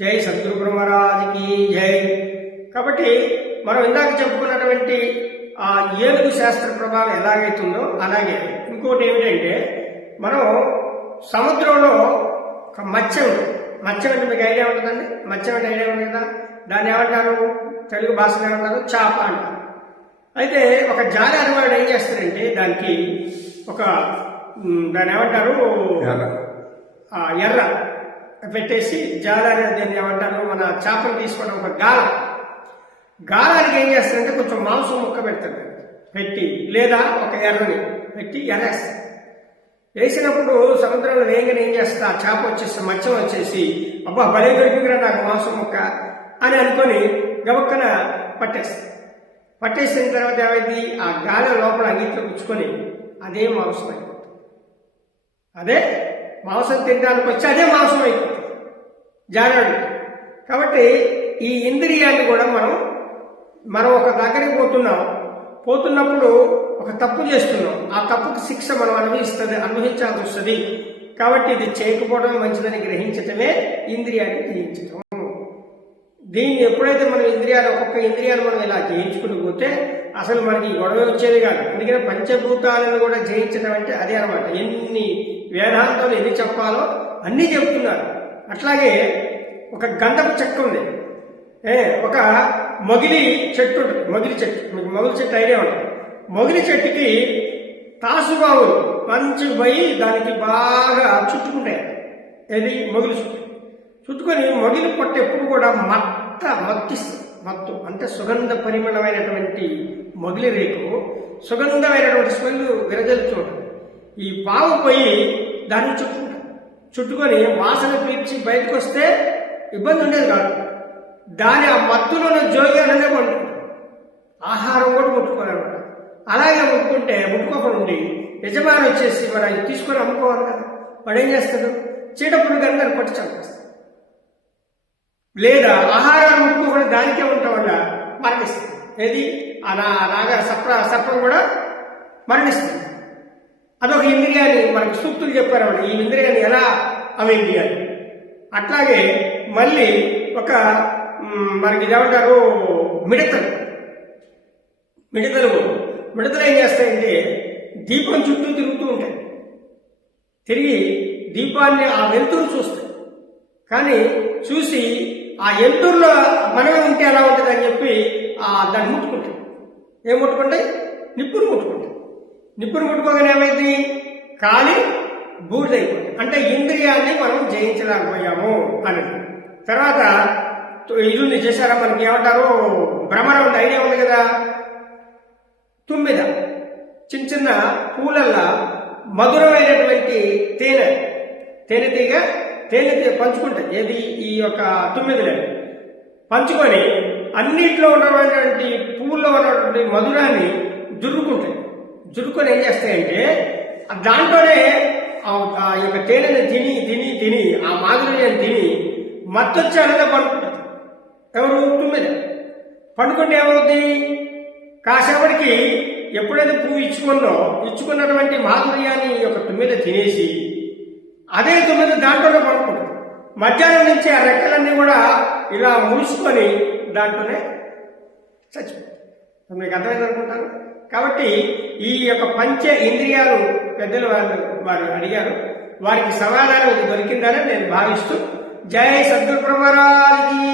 జై సద్గురు బ్రహ్మరాజుకి జై. కాబట్టి మనం ఇందాక చెప్పుకున్నటువంటి ఆ ఏనుగు శాస్త్ర ప్రభావం ఎలాగైతుందో అలాగే ఇంకోటి ఏమిటంటే, మనం సముద్రంలో ఒక మత్స్యం అంటే మీకు ఐడియా ఉంటుందండి. మత్స్యం అంటే ఐడియా ఉంటుంది కదా, దాన్ని ఏమంటారు, తెలుగు భాషలో ఏమంటారు, చేప అంటారు. అయితే ఒక జాలరి వాడు ఏం చేస్తారంటే దానికి దాన్ని ఏమంటారు, ఎర్ర పెట్టేసి జాలరి దాన్ని ఏమంటారు, మన చేపలు తీసుకోవడం ఒక గాలానికి ఏం చేస్తారంటే కొంచెం మాంసం ముక్క పెడతారు పెట్టి, లేదా ఒక ఎర్రని పెట్టి ఎరేస్తారు. వేసినప్పుడు సముద్రంలో వేగని ఏం చేస్తా, చేప వచ్చేసి మత్స్యం వచ్చేసి అబ్బా భలే దొరికిందిరా నాకు మాంసం ముక్క అని అనుకొని గబక్కన పట్టేసిన తర్వాత ఏమైంది, ఆ గాలి లోపల అంగిట్లో పుచ్చుకొని అదే మాంసం అయిపోతుంది. అదే మాంసం తినడానికి వచ్చి అదే మాంసం అయిపోతుంది జానడు. కాబట్టి ఈ ఇంద్రియాన్ని కూడా మనం ఒక దగ్గరికి పోతున్నప్పుడు ఒక తప్పు చేస్తున్నాం, ఆ తప్పుకు శిక్ష మనం అనుభవించాల్సి వస్తుంది. కాబట్టి ఇది చేయకపోవడమే మంచిదని గ్రహించటమే ఇంద్రియాన్ని జయించటం. దీన్ని ఎప్పుడైతే మనం ఒక్కొక్క ఇంద్రియాలు మనం ఇలా జయించుకుని పోతే అసలు మనకి గొడవ వచ్చేది కాదు. అందుకని పంచభూతాలను కూడా జయించడం అంటే అదే అనమాట. ఎన్ని వేదాంతాలు ఎన్ని చెప్పాలో అన్నీ చెప్తున్నారు. అట్లాగే ఒక గంధపు చెక్క ఉంది, ఒక మొగిలి చెట్టు ఉంటుంది. మొగిలి చెట్టు ఐడియా ఉంటుంది. మొగిలి చెట్టుకి తాసుబావులు మంచి పోయి దానికి బాగా చుట్టుకుంటాయి. ఏది మొగిలి చుట్టుకొని మొగిలి పొట్ట ఎప్పుడు కూడా మత్తు అంటే సుగంధ పరిమళమైనటువంటి మొగిలి రేకు సుగంధమైనటువంటి స్మెల్ విరజల్లుతూ ఉంటుంది. ఈ పావు పోయి దాన్ని చుట్టుకొని వాసన పీల్చి బయటకు వస్తే ఇబ్బంది ఉండేది కాదు. దాని ఆ మత్తులోనే జోగాలనే వండుకుంటాం. ఆహారం కూడా ముట్టుకోవాలన్నమాట. అలాగే ముట్టుకోకుండా ఉండి యజమాని వచ్చేసి మరి అది తీసుకొని అమ్ముకోవాలి కదా, వాడు ఏం చేస్తాడు, చీడపురుగు దాన్ని కొట్టి చంపేస్తాడు. లేదా ఆహారాన్ని ముట్టుకోకుండా దానికే ఉండటం వల్ల మరణిస్తుంది. ఏది సర్పం కూడా మరణిస్తుంది. అదొక ఇంద్రియాన్ని మనకు సూక్తులు చెప్పారన్నమాట. ఈ ఇంద్రియాన్ని ఎలా అవేంద్రియాలు. అట్లాగే మళ్ళీ మనకి ఏమంటారు, మిడతలు ఏం చేస్తాయంటే దీపం చుట్టూ తిరుగుతూ ఉంటాయి. తిరిగి దీపాన్ని ఆ వెలుతురు చూస్తాయి. కానీ చూసి ఆ వెలుతురులో మనమే ఉంటే ఎలా ఉంటుంది అని చెప్పి దాన్ని ముట్టుకుంటాయి. ఏం ముట్టుకుంటాయి, నిప్పును ముట్టుకోగానే ఏమైంది, కాలి బూడిదైపోతుంది. అంటే ఇంద్రియాన్ని మనం జయించలేకపోయాము అని. తర్వాత ఇది చేశారా, మనకి ఏమంటారు, భ్రమరం ఉంది, ఐడియా ఉంది కదా. తుమ్మిద చిన్న పూలల్లా మధురమైనటువంటి తేనె పంచుకుంటాయి. ఏది, ఈ యొక్క తుమ్మిదలని పంచుకొని అన్నిట్లో ఉన్నటువంటి పువ్వుల్లో ఉన్నటువంటి మధురాన్ని జురుకొని ఏం చేస్తాయంటే దాంట్లోనే ఆ యొక్క తేనెని తిని ఆ మాధుర్యాన్ని తిని మత్తొచ్చి అలాగే పండుకుంటుంది. ఎవరు, తుమ్మిద. పండుకుంటే ఏమవుతుంది, కాసేపటికి ఎప్పుడైతే పువ్వు ఇచ్చుకున్నటువంటి మాధుర్యాన్ని యొక్క తుమ్మిద తినేసి అదే తుమ్మిద దాంట్లోనే పడుకుంటుంది. మధ్యాహ్నం నుంచి ఆ రెక్కలన్నీ కూడా ఇలా ముడుచుకొని దాంట్లోనే చచ్చిపోతుంది. మీకు అర్థమైంది అనుకుంటాను. కాబట్టి ఈ యొక్క పంచ ఇంద్రియాలు పెద్దలు వారు అడిగారు, వారికి సమాధానం దొరికిందని నేను భావిస్తూ జై సద్గురు బ్రహ్మరాజుకి